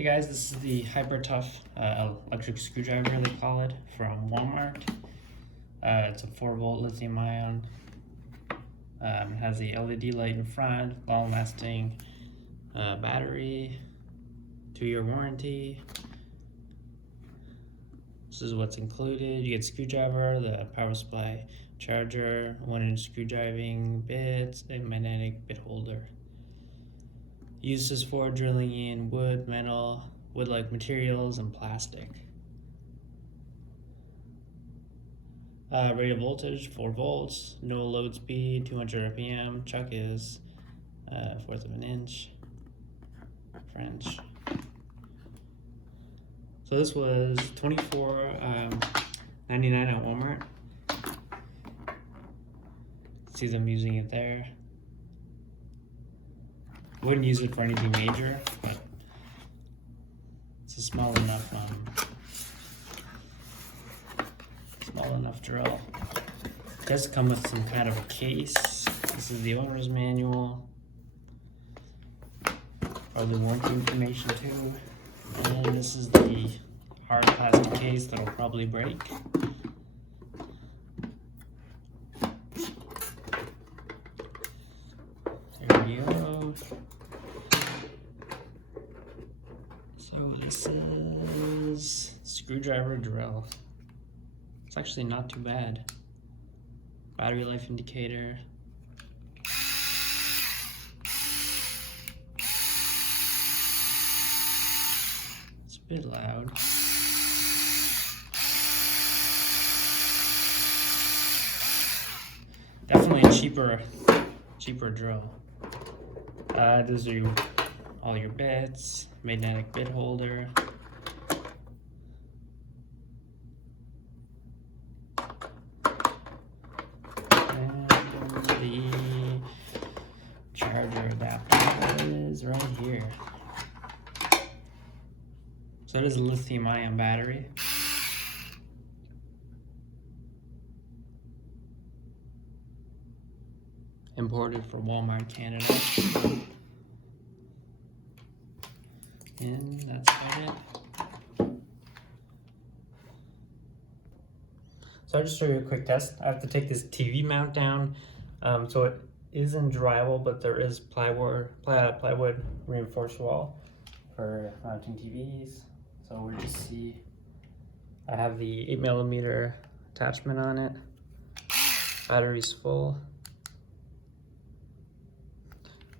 Hey guys, this is the Hyper Tough electric screwdriver, they call it, from Walmart. It's a 4-volt lithium ion. It has the LED light in front, long lasting battery, 2-year warranty. This is what's included. You get screwdriver, the power supply, charger, 1-inch screwdriving bits, a magnetic bit holder. Uses for drilling in wood, metal, wood-like materials, and plastic. Rated voltage 4 volts, no load speed, 200 RPM. Chuck is 1/4 of an inch. French. So this was $24.99 at Walmart. See them using it there. Wouldn't use it for anything major, but it's a small enough drill. It does come with some kind of a case. This is the owner's manual, or the warranty information too. And this is the hard plastic case that'll probably break. There we go. So this is screwdriver drill. It's actually not too bad. Battery life indicator. It's a bit loud. Definitely a cheaper drill. Those are all your bits, magnetic bit holder. And the charger adapter is right here. So it is a lithium ion battery. Imported from Walmart, Canada. And that's about it. So I'll just show you a quick test. I have to take this TV mount down. So it isn't drywall, but there is plywood reinforced wall for mounting TVs. So we'll just see. I have the 8mm attachment on it. Battery's full.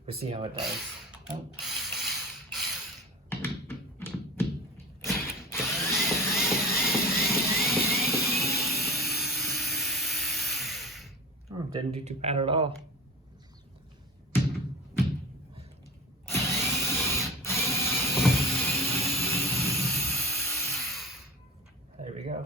We'll see how it does. Oh. Didn't do too bad at all. There we go.